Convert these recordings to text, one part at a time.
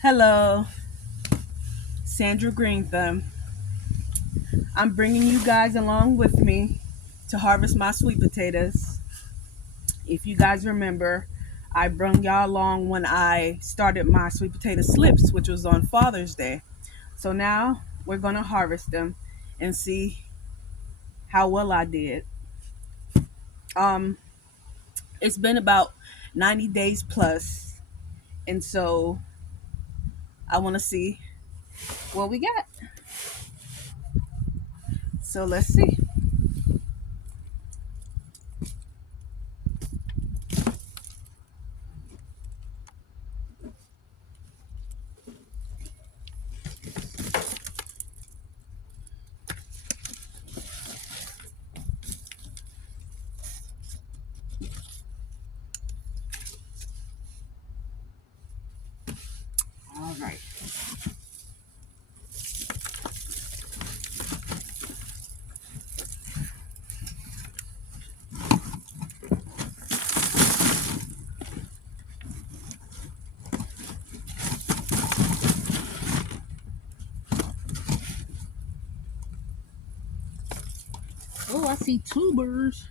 Hello, Sandra Greenthumb. I'm bringing you guys along with me to harvest my sweet potatoes. If you guys remember, I brung y'all along when I started my sweet potato slips, which was on Father's Day. So now we're going to harvest them and see how well I did. Um, it's been about 90 days plus, and so I want to see what we got. So let's see. All right. Oh, I see tubers.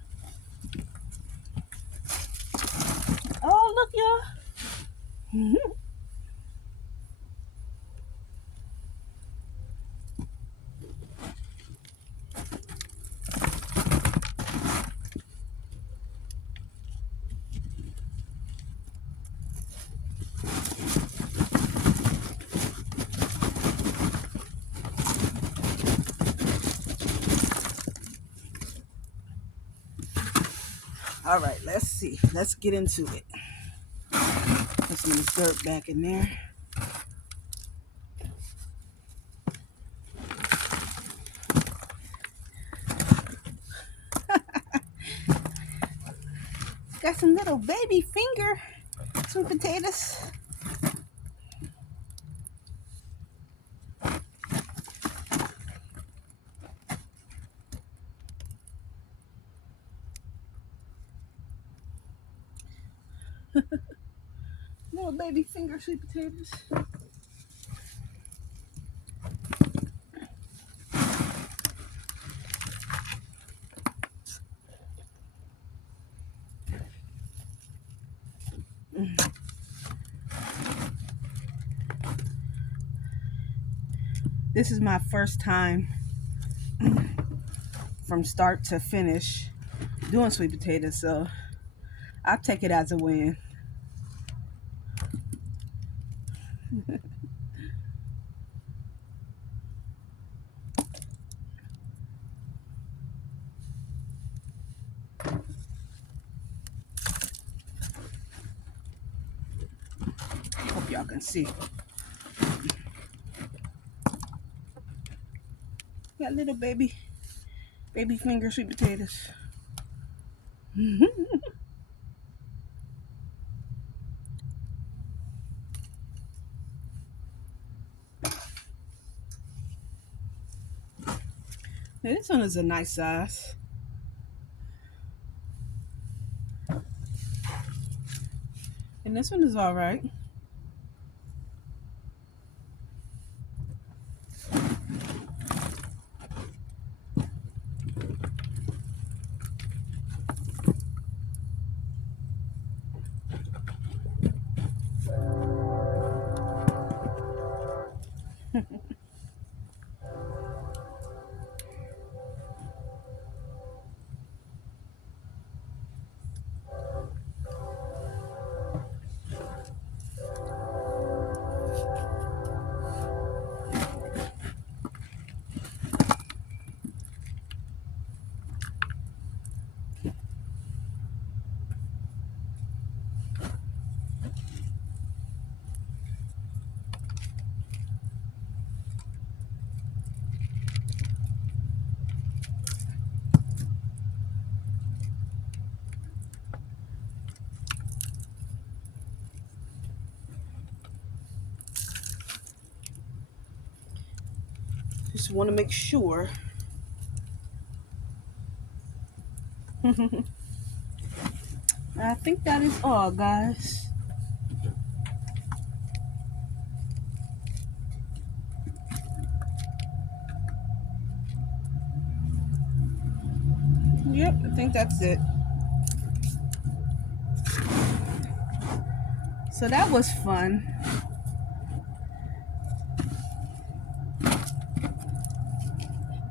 Oh, look, y'all. All right, let's see. Let's get into it. Put some of this dirt back in there. Got some little baby finger sweet potatoes. Little baby finger sweet potatoes. This is my first time from start to finish doing sweet potatoes, so I take it as a win. Hope y'all can see. Got little baby finger sweet potatoes. Now, this one is a nice size. And this one is all right. Just want to make sure. I think that is all, guys. Yep, I think that's it. So that was fun.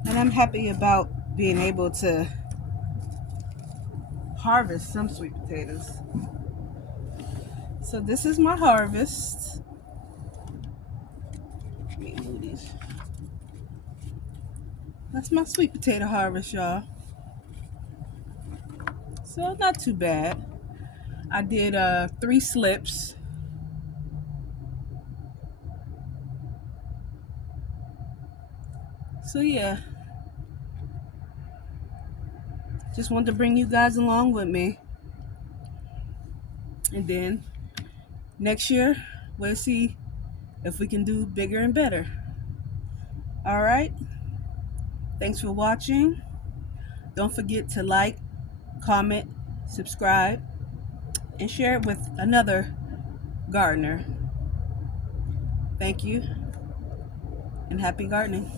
And I'm happy about being able to harvest some sweet potatoes. So this is my harvest. Let me move these. That's my sweet potato harvest, y'all. So not too bad. I did 3 slips. So yeah, just wanted to bring you guys along with me. And then next year, we'll see if we can do bigger and better. All right. Thanks for watching. Don't forget to like, comment, subscribe, and share it with another gardener. Thank you, and happy gardening.